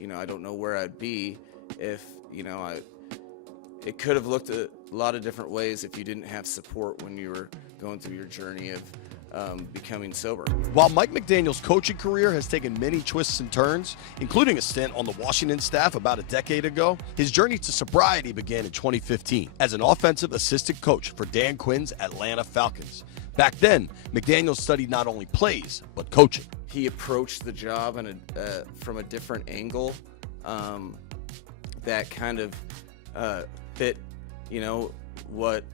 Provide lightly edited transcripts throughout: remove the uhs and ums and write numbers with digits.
I don't know where I'd be if, it could have looked a lot of different ways if you didn't have support when you were going through your journey of becoming sober. While Mike McDaniel's coaching career has taken many twists and turns, including a stint on the Washington staff about a decade ago, his journey to sobriety began in 2015 as an offensive assistant coach for Dan Quinn's Atlanta Falcons. Back then, McDaniel studied not only plays, but coaching. He approached the job from a different angle that kind of fit, what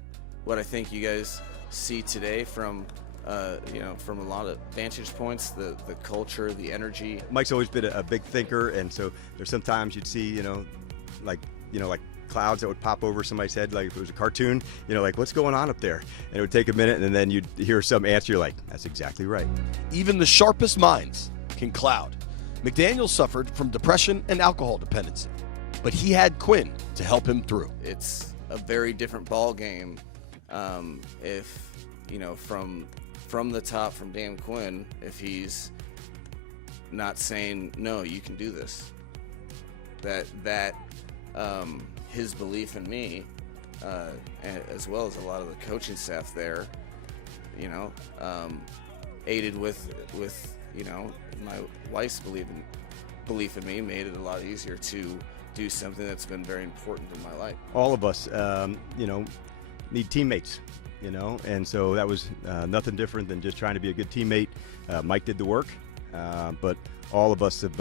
I think you guys see today from a lot of vantage points, the culture, the energy. Mike's always been a big thinker, and so there's sometimes you'd see, like clouds that would pop over somebody's head, like if it was a cartoon, like what's going on up there? And it would take a minute, and then you'd hear some answer, you're like, that's exactly right. Even the sharpest minds can cloud. McDaniel suffered from depression and alcohol dependency, but he had Quinn to help him through. It's a very different ball game if, from the top, from Dan Quinn, if he's not saying, no, you can do this. That his belief in me, as well as a lot of the coaching staff there, aided with my wife's belief in me, made it a lot easier to do something that's been very important in my life. All of us, need teammates, and so that was nothing different than just trying to be a good teammate. Mike did the work, but all of us have,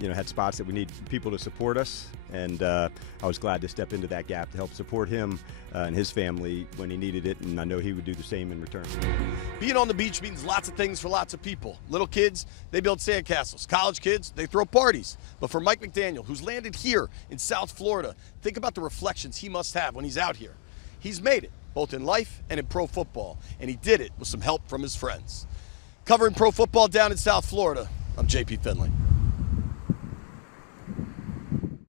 had spots that we need people to support us, and I was glad to step into that gap to help support him and his family when he needed it, and I know he would do the same in return. Being on the beach means lots of things for lots of people. Little kids, they build sandcastles. College kids, they throw parties. But for Mike McDaniel, who's landed here in South Florida, think about the reflections he must have when he's out here. He's made it, both in life and in pro football, and he did it with some help from his friends. Covering pro football down in South Florida, I'm JP Finley.